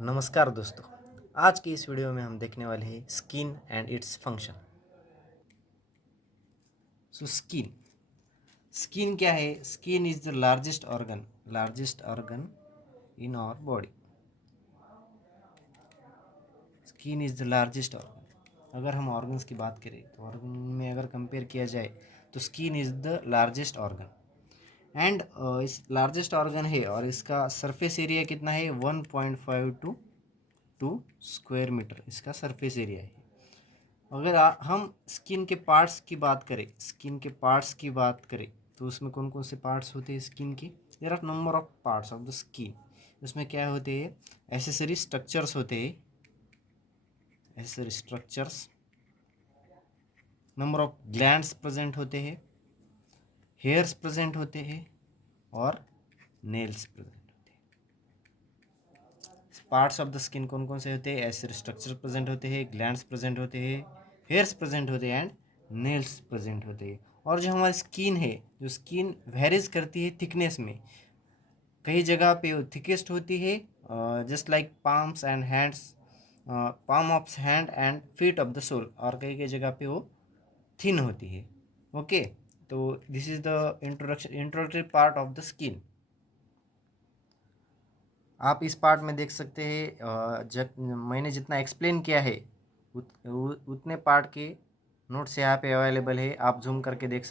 नमस्कार दोस्तों। आज की इस वीडियो में हम देखने वाले हैं skin and its function. Skin skin क्या है? Skin is the largest organ in our body. Skin is the largest organ. अगर हम ऑर्गन्स की बात करें तो ऑर्गन में अगर कंपेयर किया जाए तो skin is the largest organ and इस लार्जेस्ट ऑर्गन है और इसका सरफेस एरिया कितना है? 1.5 टू 2 स्क्वायर मीटर इसका सरफेस एरिया है। अगर हम स्किन के पार्ट्स की बात करें तो उसमें कौन कौन से पार्ट्स होते हैं स्किन के? There are number of parts of the skin. उसमें क्या होते हैं? एसेसरी स्ट्रक्चर्स होते हैं। Accessory structures, number of glands present होते हैं, हेयर्स प्रेजेंट होते हैं और नेल्स प्रेजेंट होते हैं। पार्ट्स ऑफ द स्किन कौन कौन से होते हैं? एसेसरी स्ट्रक्चर प्रेजेंट होते हैं, ग्लैंड्स प्रेजेंट होते हैं, हेयर्स प्रेजेंट होते हैं एंड नेल्स प्रेजेंट होते हैं। और जो हमारी स्किन है, जो स्किन वेरीज करती है थिकनेस में, कई जगह पे वो थिकेस्ट होती है, just like palms and hands, palm of hand and feet of the sole, और कई कई जगह पे वो थिन होती है। ओके, तो this is the introductory part of the skin. आप इस पार्ट में देख सकते हैं, मैंने जितना एक्सप्लेन किया है उतने पार्ट के नोट्स यहाँ पे अवेलेबल है, आप जूम करके देख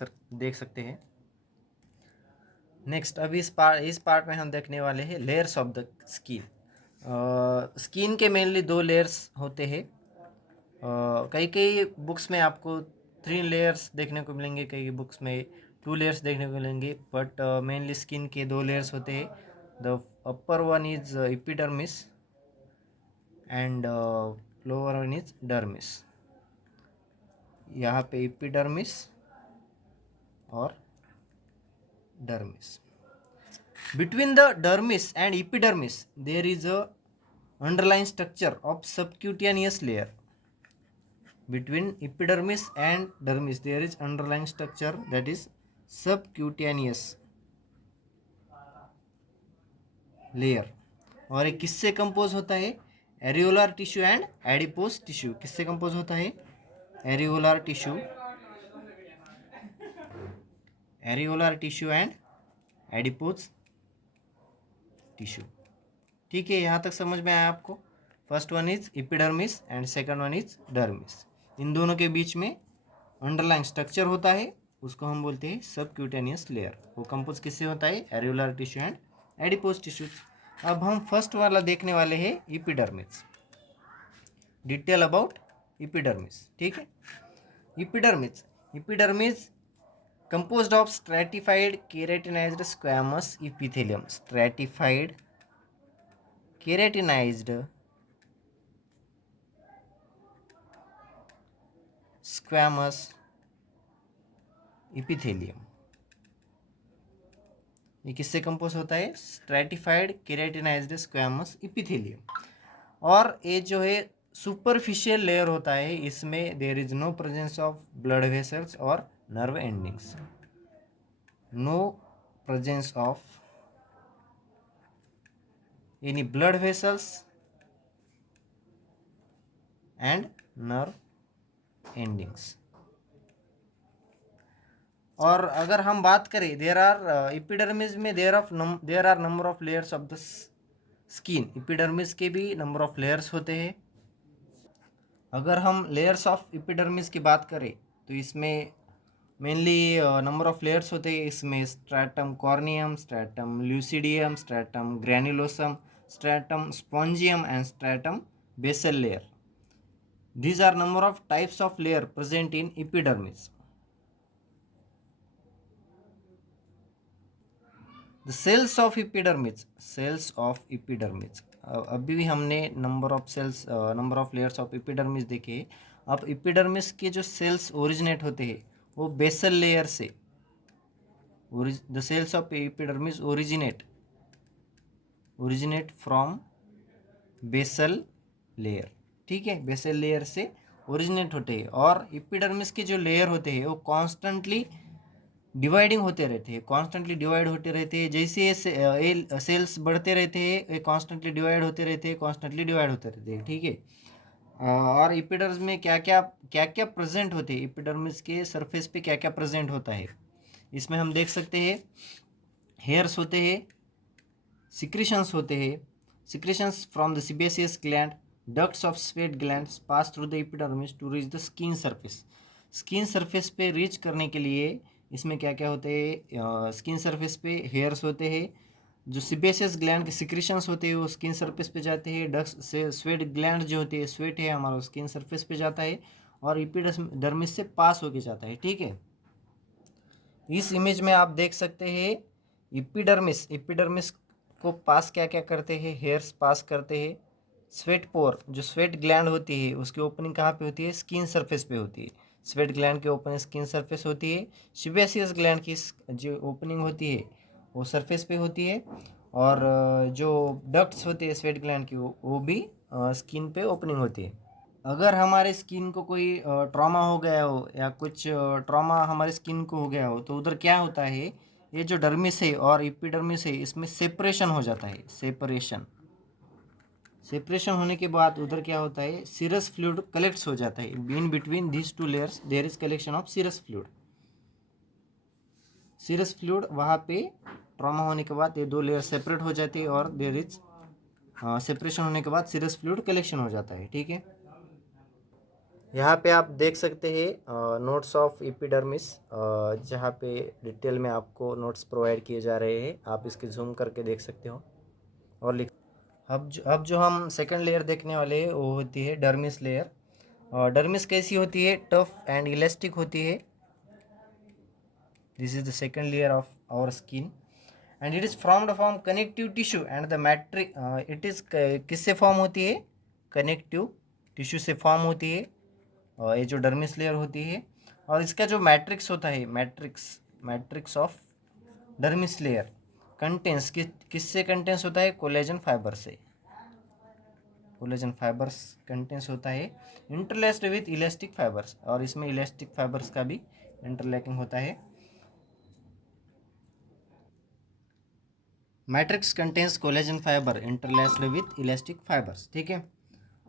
सकते हैं। नेक्स्ट, अभी इस पार्ट में हम देखने वाले हैं layers of the skin. Skin के मेनली 2 लेयर्स होते हैं। कई कई बुक्स में आपको 3 लेयर्स देखने को मिलेंगे, कई बुक्स में 2 लेयर्स देखने को मिलेंगे, बट मेनली स्किन के 2 लेयर्स होते हैं। The upper one is epidermis and lower one is dermis. यहाँ पे एपिडर्मिस और dermis. Between the dermis and epidermis, there is a underlying structure of subcutaneous layer. Between epidermis and dermis, there is underlying structure that is subcutaneous layer. और ये किससे compose होता है? Areolar tissue and adipose tissue. किससे compose होता है? Areolar tissue and adipose tissue. ठीक है, यहाँ तक समझ में आया आपको? First one is epidermis and second one is dermis. इन दोनों के बीच में अंडरलाइन स्ट्रक्चर होता है, उसको हम बोलते हैं सबक्यूटेनियस लेयर। वो कंपोज किससे होता है? Areolar tissue and adipose tissue. अब हम फर्स्ट वाला देखने वाले हैं एपिडर्मिस। Detail about epidermis. ठीक है, epidermis composed of stratified keratinized squamous epithelium. Stratified keratinized squamous epithelium। ये किससे कंपोज होता है? Stratified keratinized squamous epithelium. और ये जो है सुपरफिशियल लेयर होता है, इसमें there is no presence of blood vessels और nerve endings. No presence of any blood vessels and nerve endings. और अगर हम बात करें, देयर आर एपिडर्मिस में there are number of layers of the skin. Epidermis के भी नंबर ऑफ लेयर्स होते हैं। अगर हम लेयर्स ऑफ एपिडर्मिस की बात करें तो इसमें मेनली नंबर ऑफ लेयर्स होते हैं। इसमें stratum corneum, stratum lucidum, stratum granulosum, stratum spongium and stratum basal layer. These are number of types of layer present in epidermis. The cells of epidermis, अभी भी हमने number of layers of epidermis देखे। अब epidermis के जो sales originate होते हैं वो बेसल लेयर से। The cells of epidermis originate from basal layer. ठीक है, बेसल लेयर से ओरिजिनेट होते हैं। और एपिडर्मिस के जो लेयर होते हैं वो कॉन्स्टेंटली डिवाइडिंग होते रहते हैं, कॉन्स्टेंटली डिवाइड होते रहते हैं। जैसे ये सेल्स बढ़ते रहते हैं, ये कॉन्स्टेंटली डिवाइड होते रहते हैं, कॉन्स्टेंटली डिवाइड होते रहते हैं, ठीक है। और एपिडर्मिस में क्या क्या प्रेजेंट होते हैं, एपिडर्मिस के सरफेस पे क्या क्या प्रेजेंट होता है, इसमें हम देख सकते हैं। हेयर्स होते हैं, सिक्रीशंस होते हैं, secretions from the sebaceous gland, ducts of sweat glands pass through the epidermis to reach the skin surface. Skin surface पे रीच करने के लिए इसमें क्या क्या होते हैं, स्किन सरफेस पे हेयर्स होते हैं, जो सीबेसियस ग्लैंड के सिक्रीशंस होते हैं वो स्किन सरफेस पे जाते हैं, डक्ट्स से स्वेट ग्लैंड जो होती है, स्वेट है हमारा स्किन सरफेस पे जाता है और एपिडर्मिस से पास होके जाता है, ठीक है। इस इमेज में आप देख सकते हैं एपिडर्मिस, एपिडर्मिस को पास क्या क्या करते हैं, हेयर्स पास करते हैं। स्वेट पोर, जो स्वेट ग्लैंड होती है उसकी ओपनिंग कहाँ पे होती है, स्किन सरफेस पे होती है। स्वेट ग्लैंड की ओपनिंग स्किन सरफेस होती है। सीबेसियस ग्लैंड की जो ओपनिंग होती है वो सरफेस पे होती है। और जो डक्ट्स होती है स्वेट ग्लैंड की वो भी स्किन पे ओपनिंग होती है। अगर हमारे स्किन को कोई ट्रॉमा हो गया हो या कुछ ट्रॉमा हमारे स्किन को हो गया हो तो उधर क्या होता है, ये जो डर्मिस है और एपिडर्मिस है इसमें सेपरेशन हो जाता है, सेपरेशन। सेपरेशन होने के बाद उधर क्या होता है, सीरस फ्लूइड कलेक्ट्स हो जाता है। In between these two layers there is collection of serous fluid. Serous fluid वहाँ पे ट्रॉमा होने के बाद ये दो लेयर सेपरेट हो जाती है और देयर इज सेपरेशन होने के बाद सीरस फ्लूइड कलेक्शन हो जाता है, ठीक है। यहाँ पे आप देख सकते हैं नोट्स ऑफ एपिडर्मिस, जहाँ पे डिटेल में आपको नोट्स प्रोवाइड किए जा रहे हैं, आप इसके जूम करके देख सकते हो और लिख। अब जो हम सेकंड लेयर देखने वाले हैं वो होती है डर्मिस लेयर। डर्मिस कैसी होती है, टफ एंड इलास्टिक होती है। This is the second layer of our skin and it is formed from connective tissue and the matrix. It is किससे फॉर्म होती है, कनेक्टिव टिश्यू से फॉर्म होती है ये जो डर्मिस लेयर होती है। और इसका जो मैट्रिक्स होता है, matrix of dermis layer contains किससे कंटेंस होता है, कोलेजन फाइबर से। कोलेजन फाइबर्स कंटेंस होता है इंटरलेस्ड विथ इलास्टिक फाइबर्स, और इसमें इलास्टिक फाइबर्स का भी इंटरलैकिंग होता है। Matrix contains collagen fibre interlaced with elastic fibres, ठीक है।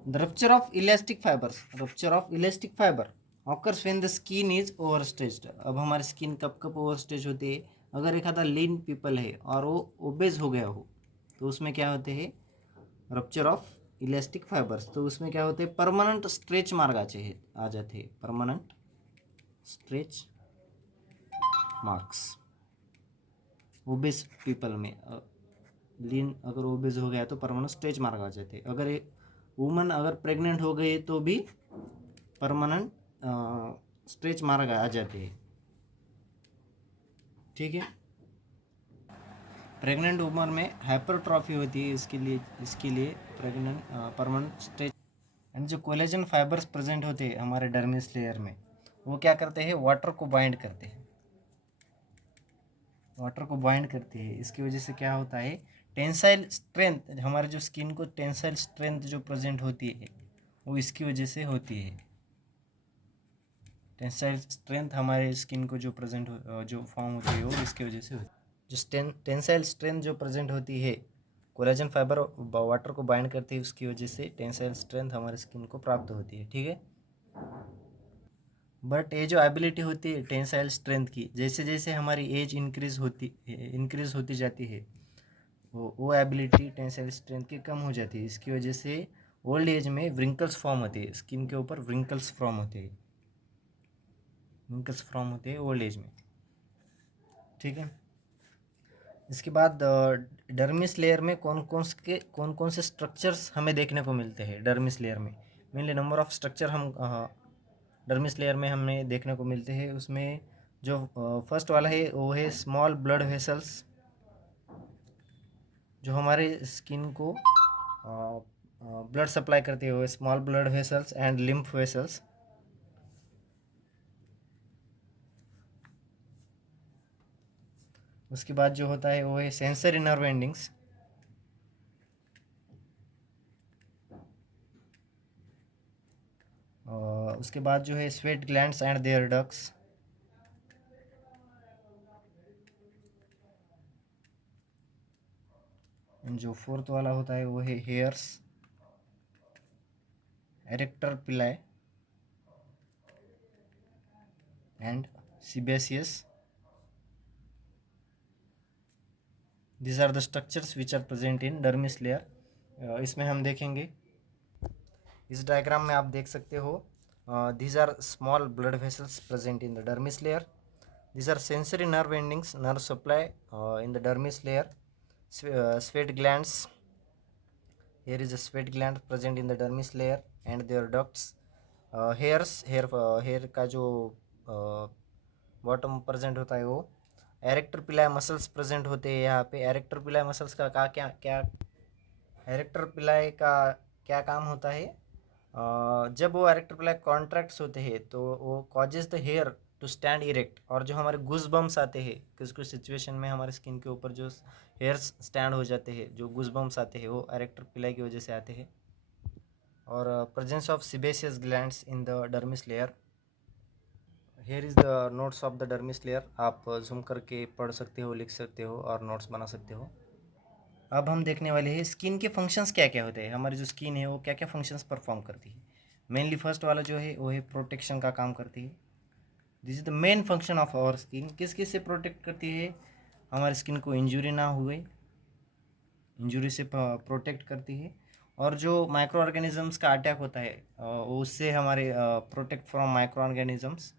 The rupture of elastic fibers, rupture of elastic fiber occurs when the skin is overstretched। अब हमारी स्किन कब कब ओवरस्ट्रेच होती है, अगर एक आधा लीन पीपल है और वो ओबेज हो गया हो तो उसमें क्या होते हैं, रप्चर ऑफ इलास्टिक फाइबर्स। तो उसमें क्या होते हैं, परमानेंट स्ट्रेच मार्क आ जाते हैं, permanent stretch marks obeys people में। लीन अगर ओबेज हो गया तो परमानेंट स्ट्रेच मार्क आ जाते हैं। अगर एक वुमन अगर प्रेग्नेंट हो गई तो भी परमानेंट स्ट्रेच मार्क आ जाते हैं, ठीक है। प्रेग्नेंट वुमन में हाइपरट्रॉफी होती है, इसके लिए प्रेग्नेंट परमानेंट स्ट्रेच। एंड जो कोलेजन फाइबर्स प्रेजेंट होते हैं हमारे डर्मिस लेयर में वो क्या करते हैं, वाटर को बाइंड करते हैं, वाटर को बाइंड करते हैं। इसकी वजह से क्या होता है, टेंसाइल स्ट्रेंथ, हमारे जो स्किन को टेंसाइल स्ट्रेंथ जो प्रेजेंट होती है वो इसकी वजह से होती है। टेंसाइल स्ट्रेंथ हमारे स्किन को जो जो फॉर्म होती है वो इसकी वजह से होती है। जो टेंसाइल स्ट्रेंथ जो प्रेजेंट होती है, कोलेजन फाइबर वाटर को बाइंड करती है, उसकी वजह से टेंसाइल स्ट्रेंथ हमारे स्किन को प्राप्त होती है, ठीक है। बट ये जो एबिलिटी होती है टेंसाइल स्ट्रेंथ की, जैसे जैसे हमारी एज इंक्रीज होती जाती है वो एबिलिटी टेंसाइल स्ट्रेंथ की कम हो जाती है। इसकी वजह से ओल्ड एज में व्रिंकल्स फॉर्म होती है, स्किन के ऊपर व्रिंकल्स फॉर्म होते हैं, व्रिंकल्स फॉर्म होते हैं ओल्ड एज में, ठीक है। इसके बाद डर्मिस लेयर में कौन कौन से स्ट्रक्चर्स हमें देखने को मिलते हैं डर्मिस लेयर में। मेनली नंबर ऑफ स्ट्रक्चर हम डर्मिस लेयर में हमें देखने को मिलते हैं। उसमें जो फर्स्ट वाला है वो है स्मॉल ब्लड वेसल्स, जो हमारे स्किन को ब्लड सप्लाई करते हुए, small blood vessels and lymph vessels. उसके बाद जो होता है वो है सेंसरी नर्व एंडिंग्स। उसके बाद जो है sweat glands and their ducts. जो फोर्थ वाला होता है वो है hairs, arrector pili and sebaceous. These are the structures which are present in dermis layer. इसमें हम देखेंगे, इस डायग्राम में आप देख सकते हो, these are small blood vessels present in the dermis layer. These are sensory nerve endings, nerve supply in the dermis layer. Sweat glands. Here is a sweat gland present in the dermis layer and their ducts. Hairs, hair का जो bottom present होता है वो erector पिलाई muscles present होते हैं यहाँ पे। एरेक्टर पिलाई मसल्स का क्या क्या एरेक्टर पिलाई का क्या काम होता है? जब वो एरेक्टर पिलाई कॉन्ट्रैक्ट्स होते हैं तो वो causes the hair to stand erect, और जो हमारे गुज बम्स आते हैं किस कुछ सिचुएशन में हमारे स्किन के ऊपर जो हेयर्स स्टैंड हो जाते हैं, जो गुज बम्स आते हैं वो एरेक्टर पिलाई की वजह से आते हैं। और presence of sebaceous glands in the dermis layer. Here is the notes of the dermis layer. आप जूम करके पढ़ सकते हो, लिख सकते हो और नोट्स बना सकते हो। अब हम देखने वाले हैं स्किन के फंक्शंस क्या क्या होते हैं। हमारी जो स्किन है वो क्या क्या फंक्शंस परफॉर्म करती है। मेनली फर्स्ट वाला जो है वो है प्रोटेक्शन का काम करती है। This is the main function of our skin. किस किस से प्रोटेक्ट करती है? हमारी स्किन को इंजरी ना हुए, इंजरी से प्रोटेक्ट करती है। और जो माइक्रो ऑर्गेनिजम्स का अटैक होता है वो उससे हमारे प्रोटेक्ट फ्रॉम माइक्रो ऑर्गेनिजम्स।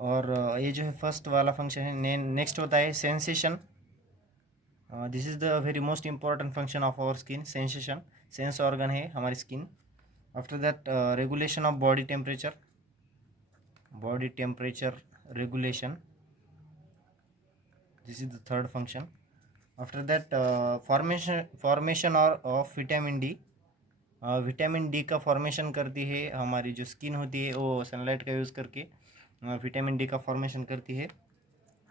और ये जो है फर्स्ट वाला फंक्शन है। नेक्स्ट होता है sensation. This is the very most important function of our skin. Sensation, sense organ है हमारी skin. After that regulation of body temperature, body temperature regulation, this is the third function. After that formation और of vitamin D. Vitamin D का formation करती है हमारी जो skin होती है वो सनलाइट का यूज़ करके विटामिन डी का फॉर्मेशन करती है।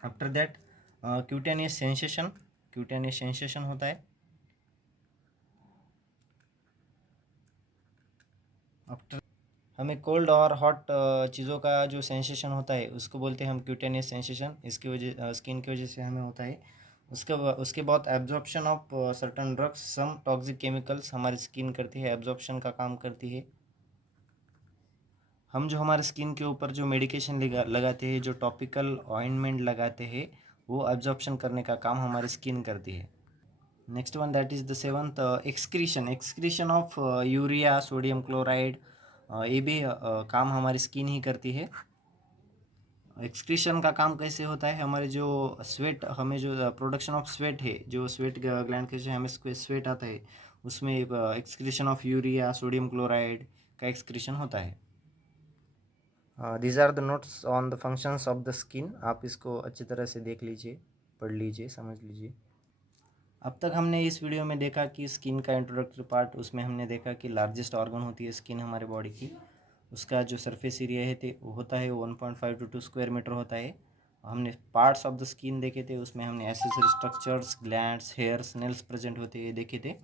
After that cutaneous sensation, cutaneous sensation होता है। आफ्टर हमें कोल्ड और हॉट चीज़ों का जो सेंसेशन होता है उसको बोलते हैं हम क्यूटेनियस सेंसेशन। इसकी वजह स्किन की वजह से हमें होता है। उसके बाद absorption of certain drugs, some toxic chemicals हमारी स्किन करती है, एब्जॉर्प्शन का काम करती है। हम जो हमारे स्किन के ऊपर जो मेडिकेशन लगाते हैं, जो टॉपिकल ऑइंटमेंट लगाते हैं, वो एब्जॉर्प्शन करने का काम हमारी स्किन करती है। Next one that is the seventh, excretion. Excretion of urea, sodium chloride, ये भी काम हमारी स्किन ही करती है। एक्सक्रीशन का काम कैसे होता है? हमारे जो स्वेट, हमें जो प्रोडक्शन ऑफ स्वेट है, जो स्वेट ग्लैंड के से हमें स्वेट आता है, उसमें excretion of urea, sodium chloride का एक्सक्रीशन होता है। These are the notes on the functions of the skin. आप इसको अच्छी तरह से देख लीजिए, पढ़ लीजिए, समझ लीजिए। अब तक हमने इस वीडियो में देखा कि स्किन का इंट्रोडक्टरी पार्ट, उसमें हमने देखा कि लार्जेस्ट ऑर्गन होती है स्किन हमारे बॉडी की। उसका जो सरफेस एरिया है होता है 1.5 to 2 स्क्वायर मीटर होता है। हमने पार्ट्स ऑफ द स्किन देखे थे, उसमें हमने accessory structures, glands, hairs, nails present होते हैं देखे थे।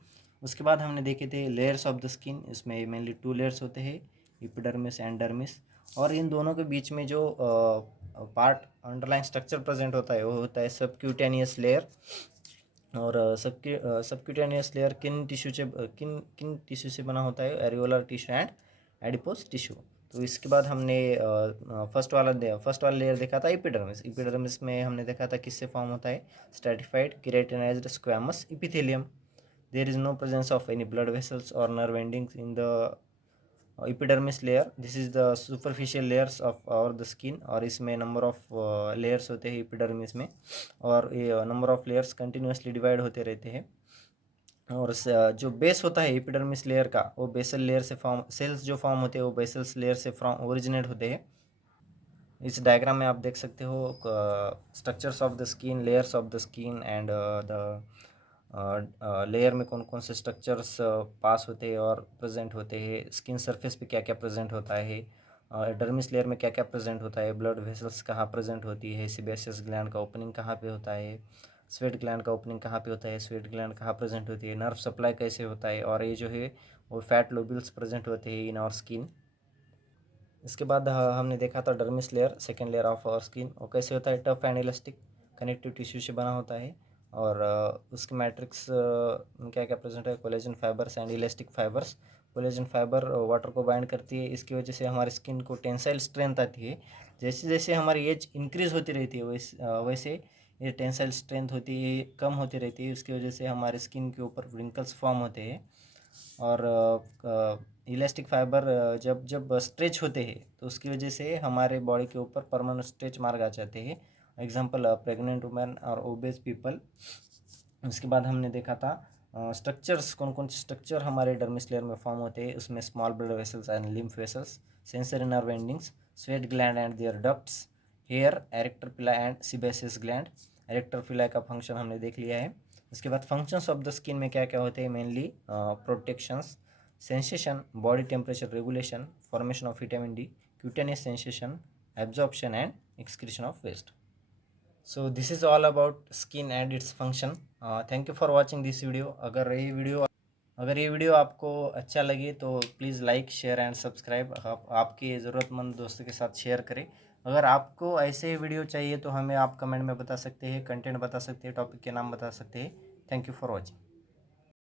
उसके बाद हमने देखे थे लेयर्स ऑफ द स्किन। इसमें मेनली 2 लेयर्स होते हैं, एपिडर्मिस एंड डर्मिस। और इन दोनों के बीच में जो पार्ट अंडरलाइन स्ट्रक्चर प्रेजेंट होता है वो होता है सबक्यूटेनियस लेयर। और सबक्यूटेनियस लेयर किन टिश्यू से किन किन टिश्यू से बना होता है? Areolar tissue and adipose tissue. तो इसके बाद हमने फर्स्ट वाला लेयर देखा था एपिडर्मिस। एपिडर्मिस में हमने देखा था किससे फॉर्म होता है? Stratified keratinized squamous epithelium. There is no presence of any blood vessels और nerve endings in the epidermis layer. This is the superficial layers of our the skin. और इसमें नंबर ऑफ लेयर्स होते हैं epidermis में, और ये number of layers continuously divide होते रहते हैं। और जो बेस होता है एपिडर्मिस लेयर का, वो बेसल लेयर से फॉर्म, सेल्स जो फॉर्म होते हैं वो बेसल्स लेयर से ओरिजिनेट होते हैं। इस डायग्राम में आप देख सकते हो structures of the skin, layers of the skin and the layer में कौन कौन से स्ट्रक्चर्स पास होते हैं और प्रेजेंट होते हैं, स्किन सरफेस पे क्या क्या प्रेजेंट होता है, डर्मिस लेयर में क्या क्या प्रेजेंट होता है, ब्लड वेसल्स कहाँ प्रेजेंट होती है, सेबेसियस ग्लैंड का ओपनिंग कहाँ पे होता है, स्वेट ग्लैंड का ओपनिंग कहाँ पे होता है, स्वेट ग्लैंड कहाँ प्रेजेंट होती है, नर्व सप्लाई कैसे होता है, और ये जो है वो फैट लोब्यूल्स प्रेजेंट होते हैं इन आवर स्किन। इसके बाद हमने देखा था dermis layer, second layer of our skin. वो कैसे होता है? Tough and elastic connective tissue से बना होता है। और उसकी मैट्रिक्स क्या क्या प्रेजेंट है? Collagen fibres and elastic fibres. Collagen fibre water को बाइंड करती है, इसकी वजह से हमारी स्किन को टेंसाइल स्ट्रेंथ आती है। जैसे जैसे हमारी एज इंक्रीज होती रहती है वैसे ये टेंसाइल स्ट्रेंथ होती है, कम होती रहती है। उसकी वजह से हमारे स्किन के ऊपर रिंकल्स फॉर्म होते हैं। और इलास्टिक फाइबर जब जब स्ट्रेच होते हैं तो उसकी वजह से हमारे बॉडी के ऊपर परमानेंट स्ट्रेच मार्क आ जाते हैं। एग्जांपल प्रेग्नेंट वुमेन और ओबेस पीपल। उसके बाद हमने देखा था स्ट्रक्चर्स, कौन कौन से स्ट्रक्चर हमारे डर्मिस लेयर में फॉर्म होते हैं। उसमें small blood vessels and lymph vessels, sensory nerve endings, sweat gland and their ducts, hair, arrector pili and sebaceous gland. Arrector pili का फंक्शन हमने देख लिया है। उसके बाद फंक्शंस ऑफ द स्किन में क्या क्या होते हैं? Mainly protections, sensation, body temperature regulation, formation of vitamin D, cutaneous sensation, absorption and excretion of waste. So this is all about skin and its function. Thank you for watching this video. अगर ये video आपको अच्छा लगे तो please like, share and subscribe. आप आपके ज़रूरतमंद दोस्तों के साथ शेयर करें। अगर आपको ऐसे वीडियो चाहिए तो हमें आप कमेंट में बता सकते हैं, कंटेंट बता सकते हैं, टॉपिक के नाम बता सकते हैं। Thank you for watching.